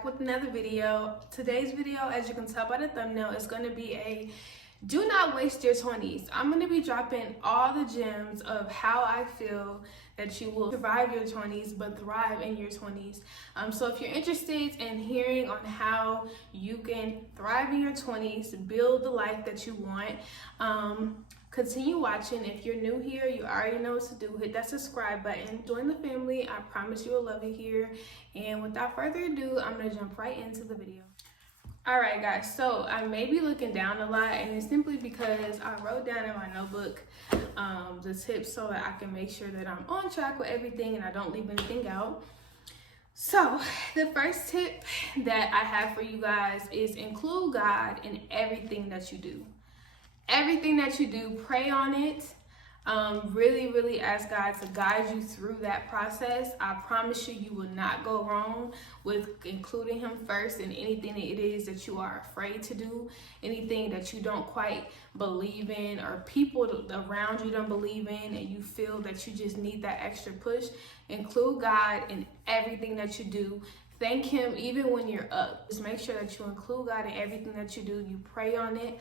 back with another video. Today's video, as you can tell by the thumbnail, is going to be a do not waste your 20s. I'm going to be dropping all the gems of how I feel that you will survive your 20s but thrive in your 20s. So if you're interested in hearing on how you can thrive in your 20s, build the life that you want, continue watching. If you're new here, you already know what to do. Hit that subscribe button, join the family. I promise you will love it here. And without further ado, I'm gonna jump right into the video. All right, guys, so I may be looking down a lot, and it's simply because I wrote down in my notebook the tips so that I can make sure that I'm on track with everything and I don't leave anything out. So the first tip that I have for you guys is include God in everything that you do. Everything that you do, pray on it. Really ask God to guide you through that process. I promise you, you will not go wrong with including Him first in anything that it is that you are afraid to do, anything that you don't quite believe in, or people around you don't believe in, and you feel that you just need that extra push. Include God in everything that you do. Thank Him even when you're up. Just make sure that you include God in everything that you do. You pray on it.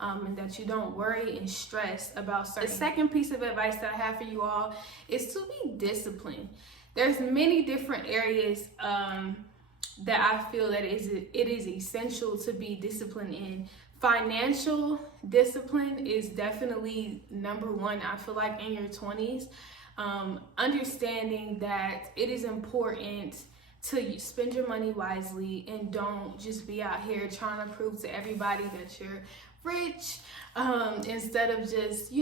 And that you don't worry and stress about certain. The second piece of advice that I have for you all is to be disciplined. There's many different areas that I feel that it is essential to be disciplined in. Financial discipline is definitely number one, I feel like, in your 20s. Understanding that it is important to spend your money wisely and don't just be out here trying to prove to everybody that you're rich, instead of just,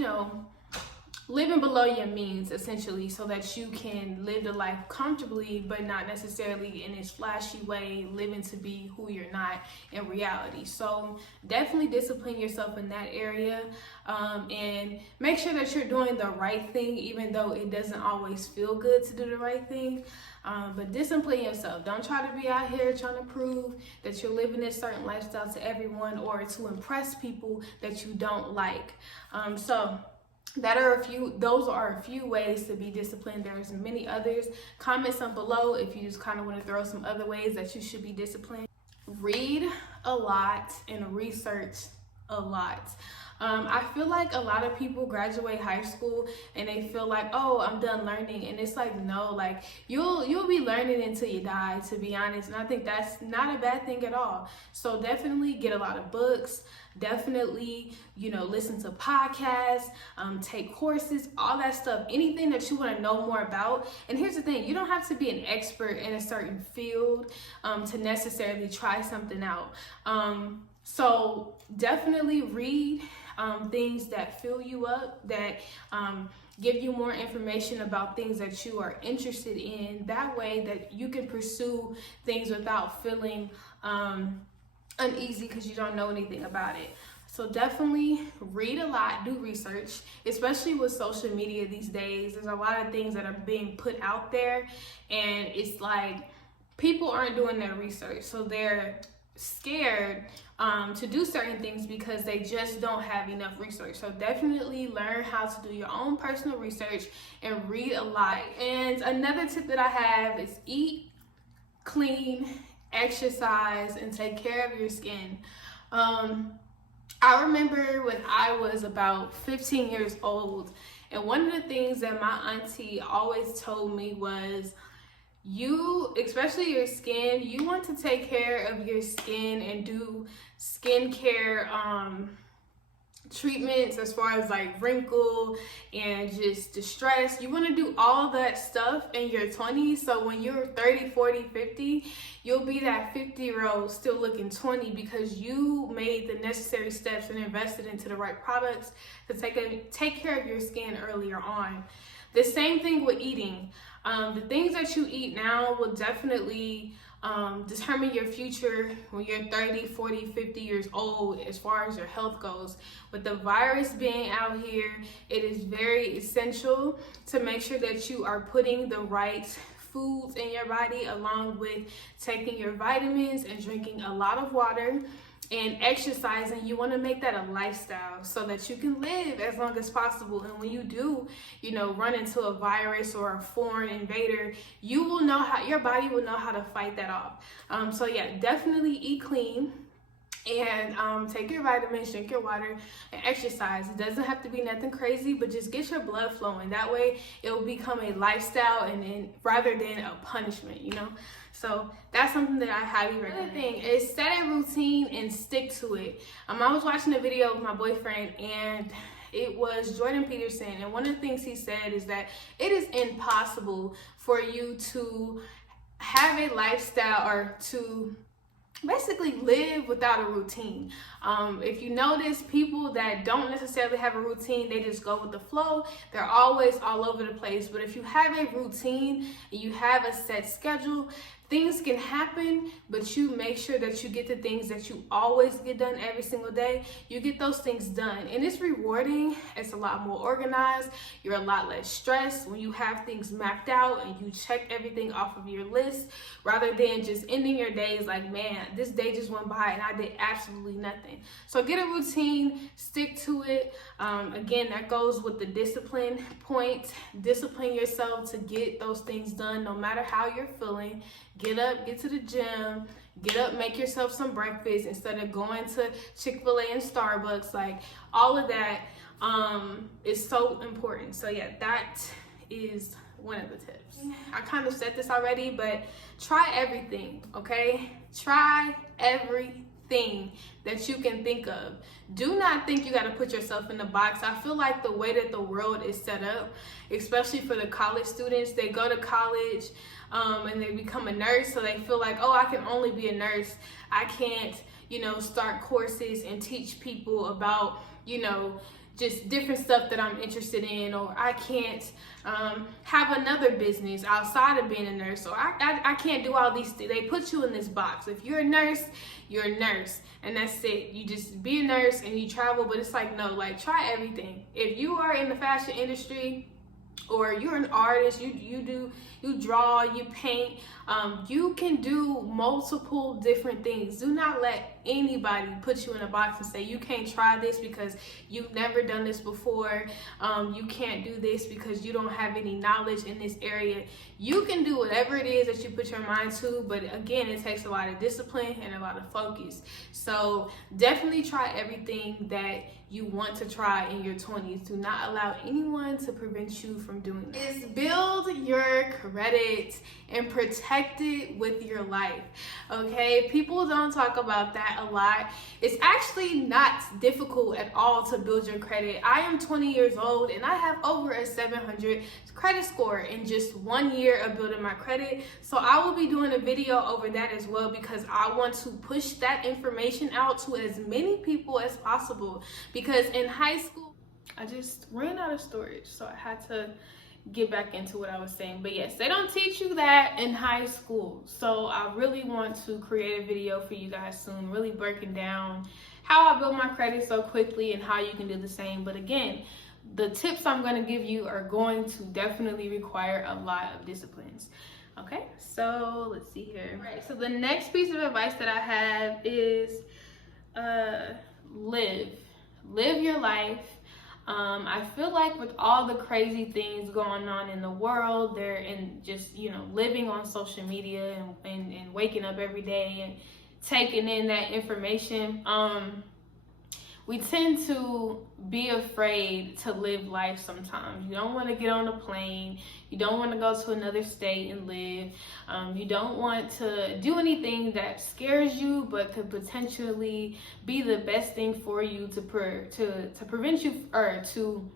living below your means, essentially, so that you can live the life comfortably, but not necessarily in this flashy way, living to be who you're not in reality. So definitely discipline yourself in that area, and make sure that you're doing the right thing, even though it doesn't always feel good to do the right thing. But discipline yourself. Don't try to be out here trying to prove that you're living a certain lifestyle to everyone, or to impress people that you don't like. Those are a few ways to be disciplined. There's many others. Comment some below if you just kind of want to throw some other ways that you should be disciplined. Read a lot and research a lot. I feel like a lot of people graduate high school and they feel like, oh, I'm done learning. And it's like, no, like you'll be learning until you die, to be honest. And I think that's not a bad thing at all. So definitely get a lot of books. Definitely, listen to podcasts, take courses, all that stuff, anything that you want to know more about. And here's the thing, you don't have to be an expert in a certain field to necessarily try something out. So definitely read things that fill you up, that give you more information about things that you are interested in. That way that you can pursue things without feeling uneasy because you don't know anything about it. So definitely read a lot, do research, especially with social media these days. There's a lot of things that are being put out there, and it's like people aren't doing their research, so they're scared to do certain things because they just don't have enough research. So definitely learn how to do your own personal research and read a lot. And another tip that I have is eat clean, exercise, and take care of your skin. I remember when I was about 15 years old, and one of the things that my auntie always told me was, especially your skin, you want to take care of your skin and do skincare treatments as far as like wrinkle and just distress. You want to do all that stuff in your 20s, so when you're 30, 40, 50, you'll be that 50-year-old still looking 20 because you made the necessary steps and invested into the right products to take care of your skin earlier on. The same thing with eating. The things that you eat now will definitely determine your future when you're 30, 40, 50 years old as far as your health goes. With the virus being out here, it is very essential to make sure that you are putting the right foods in your body, along with taking your vitamins and drinking a lot of water. and exercising, you want to make that a lifestyle so that you can live as long as possible. And when you do, you know, run into a virus or a foreign invader, you will know how, your body will know how to fight that off. So yeah, definitely eat clean. And take your vitamins, drink your water, and exercise. It doesn't have to be nothing crazy, but just get your blood flowing. That way it will become a lifestyle and rather than a punishment, you know. So that's something that I highly recommend. Another thing is set a routine and stick to it. I was watching a video with my boyfriend, and it was Jordan Peterson, and one of the things he said is that it is impossible for you to have a lifestyle or to basically live without a routine. If you notice, people that don't necessarily have a routine, they just go with the flow. They're always all over the place. But if you have a routine and you have a set schedule, things can happen, but you make sure that you get the things that you always get done every single day. You get those things done, and it's rewarding. It's a lot more organized. You're a lot less stressed when you have things mapped out and you check everything off of your list, rather than just ending your days like, man, this day just went by and I did absolutely nothing. So get a routine, stick to it. Again, that goes with the discipline point. Discipline yourself to get those things done no matter how you're feeling. Get up, get to the gym, get up, make yourself some breakfast instead of going to Chick-fil-A and Starbucks. Like, all of that is so important. So yeah, that is one of the tips. I kind of said this already, but try everything, okay? Try everything that you can think of. Do not think you got to put yourself in the box. I feel like the way that the world is set up, especially for the college students, they go to college and they become a nurse, so they feel like, oh, I can only be a nurse. I can't, you know, start courses and teach people about, you know, just different stuff that I'm interested in, or I can't have another business outside of being a nurse, or I can't do all these things. They put you in this box. If you're a nurse, you're a nurse, and that's it. You just be a nurse and you travel, but it's like, no, like, try everything. If you are in the fashion industry, or you're an artist, you draw, you paint, you can do multiple different things. Do not let anybody put you in a box and say you can't try this because you've never done this before. You can't do this because you don't have any knowledge in this area. You can do whatever it is that you put your mind to, but again, it takes a lot of discipline and a lot of focus. So definitely try everything that you want to try in your 20s. Do not allow anyone to prevent you from doing this. Is build your credit and protect it with your life, okay? People don't talk about that a lot. It's actually not difficult at all to build your credit. I am 20 years old and I have over a 700 credit score in just 1 year of building my credit. So I will be doing a video over that as well, because I want to push that information out to as many people as possible. Because in high school, I just ran out of storage, so I had to get back into what I was saying. But yes, they don't teach you that in high school. So I really want to create a video for you guys soon, really breaking down how I built my credit so quickly and how you can do the same. But again, the tips I'm going to give you are going to definitely require a lot of disciplines. Okay, so let's see here. All right, so the next piece of advice that I have is live your life. I feel like with all the crazy things going on in the world, they're in just, you know, living on social media and waking up every day and taking in that information. We tend to be afraid to live life sometimes. You don't want to get on a plane. You don't want to go to another state and live. You don't want to do anything that scares you, but could potentially be the best thing for you to prevent you, or to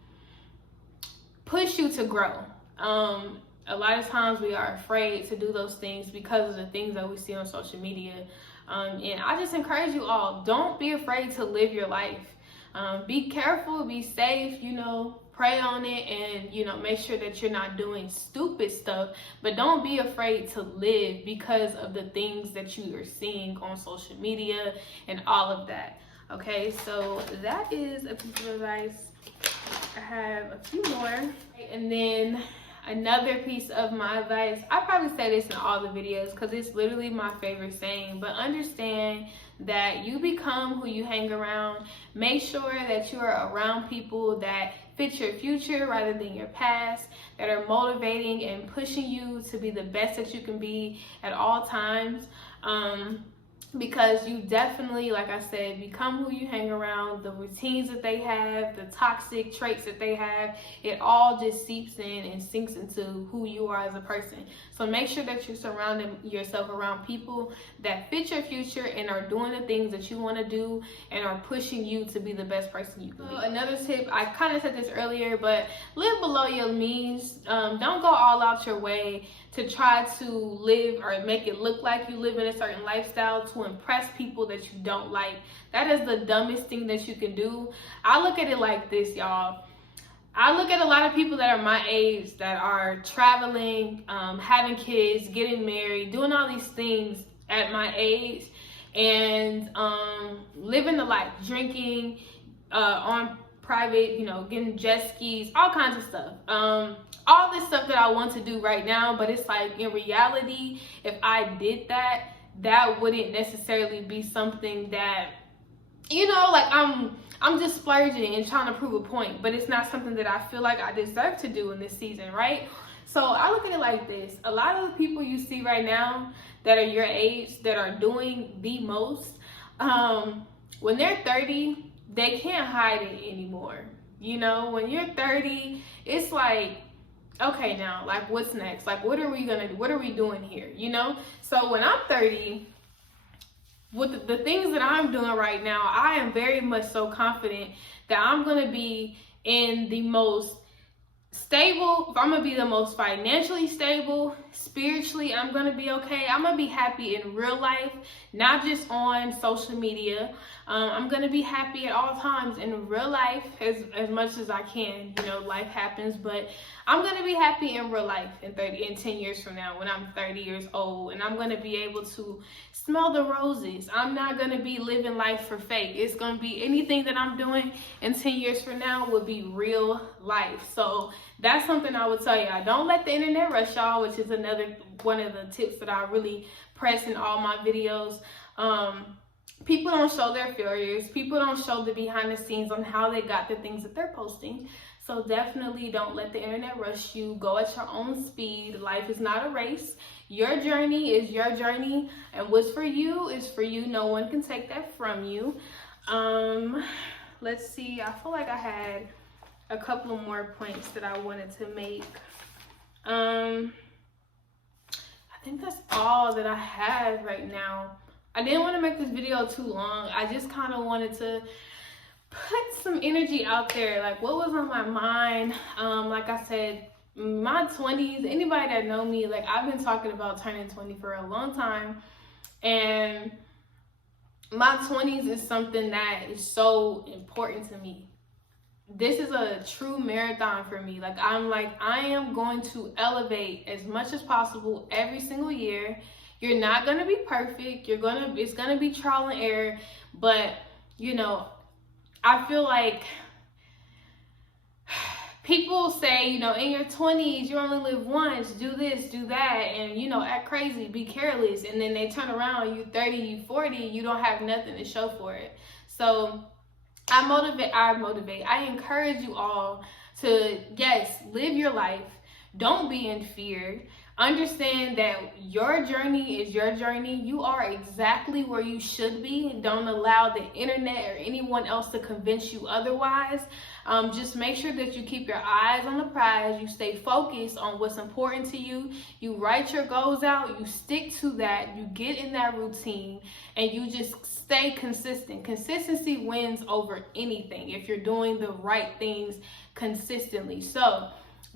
push you to grow. A lot of times we are afraid to do those things because of the things that we see on social media. And I just encourage you all, don't be afraid to live your life. Be careful, be safe, you know, pray on it, and, you know, make sure that you're not doing stupid stuff, but don't be afraid to live because of the things that you are seeing on social media and all of that. Okay, so that is a piece of advice. I have a few more, and then Another piece of my advice, I probably say this in all the videos because it's literally my favorite saying, but understand that you become who you hang around. Make sure that you are around people that fit your future rather than your past, that are motivating and pushing you to be the best that you can be at all times. Because you definitely, like I said, become who you hang around. The routines that they have, the toxic traits that they have, it all just seeps in and sinks into who you are as a person. So make sure that you're surrounding yourself around people that fit your future and are doing the things that you want to do and are pushing you to be the best person you can be. Another tip, I kind of said this earlier, but live below your means. Don't go all out your way to try to live or make it look like you live in a certain lifestyle to impress people that you don't like. That is the dumbest thing that you can do. I look at it like this, y'all. I look at a lot of people that are my age that are traveling, having kids, getting married, doing all these things at my age, and living the life, drinking on private, getting jet skis, all kinds of stuff. All this stuff that I want to do right now, but it's like in reality, if I did that, that wouldn't necessarily be something that, like I'm just splurging and trying to prove a point, but it's not something that I feel like I deserve to do in this season, right? So I look at it like this. A lot of the people you see right now that are your age, that are doing the most, when they're 30, they can't hide it anymore. When you're 30, it's like, okay, now, like, what's next? Like, what are we gonna do? What are we doing here? So when I'm 30, with the things that I'm doing right now, I am very much so confident that I'm gonna be in the most stable. If I'm gonna be the most financially stable, spiritually, I'm gonna be okay. I'm gonna be happy in real life, not just on social media. I'm gonna be happy at all times in real life as much as I can. Life happens, but I'm gonna be happy in real life in 10 years from now when I'm 30 years old, and I'm gonna be able to smell the roses. I'm not gonna be living life for fake. It's gonna be anything that I'm doing in 10 years from now will be real life. So that's something I would tell y'all. Don't let the internet rush y'all, which is another one of the tips that I really press in all my videos. People don't show their failures. People don't show the behind the scenes on how they got the things that they're posting. So definitely don't let the internet rush you. Go at your own speed. Life is not a race. Your journey is your journey, and what's for you is for you. No one can take that from you. Let's see. I feel like I had a couple more points that I wanted to make. I think that's all that I have right now. I didn't want to make this video too long. I just kind of wanted to put some energy out there, like what was on my mind. Like I said, my 20s, anybody that know me, like I've been talking about turning 20 for a long time, and my 20s is something that is so important to me. This is a true marathon for me. I am going to elevate as much as possible every single year. You're not going to be perfect. It's going to be trial and error, but I feel like people say, in your 20s, you only live once, do this, do that, and, act crazy, be careless. And then they turn around, you 30, you 40, you don't have nothing to show for it. So I encourage you all to, yes, live your life. Don't be in fear. Understand that your journey is your journey. You are exactly where you should be. Don't allow the internet or anyone else to convince you otherwise. Just make sure that you keep your eyes on the prize. You stay focused on what's important to you. You write your goals out. You stick to that. You get in that routine, and you just stay consistent. Consistency wins over anything if you're doing the right things consistently. So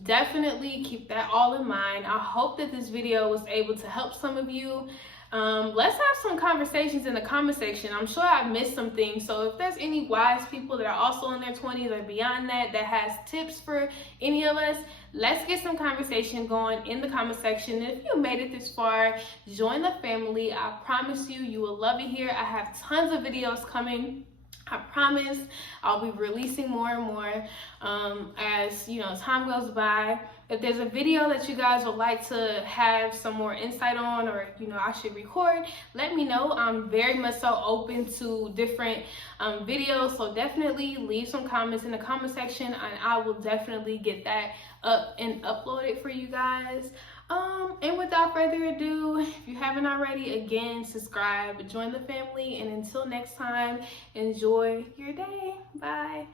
definitely keep that all in mind. I hope that this video was able to help some of you. Let's have some conversations in the comment section. I'm sure I missed some things, so if there's any wise people that are also in their 20s or beyond that has tips for any of us, let's get some conversation going in the comment section. And if you made it this far, join the family. I promise you will love it here. I have tons of videos coming. I promise I'll be releasing more and more as time goes by. If there's a video that you guys would like to have some more insight on, or I should record, let me know. I'm very much so open to different videos, so definitely leave some comments in the comment section and I will definitely get that up and uploaded for you guys. And without further ado, if you haven't already, again, subscribe, join the family, and until next time, enjoy your day. Bye.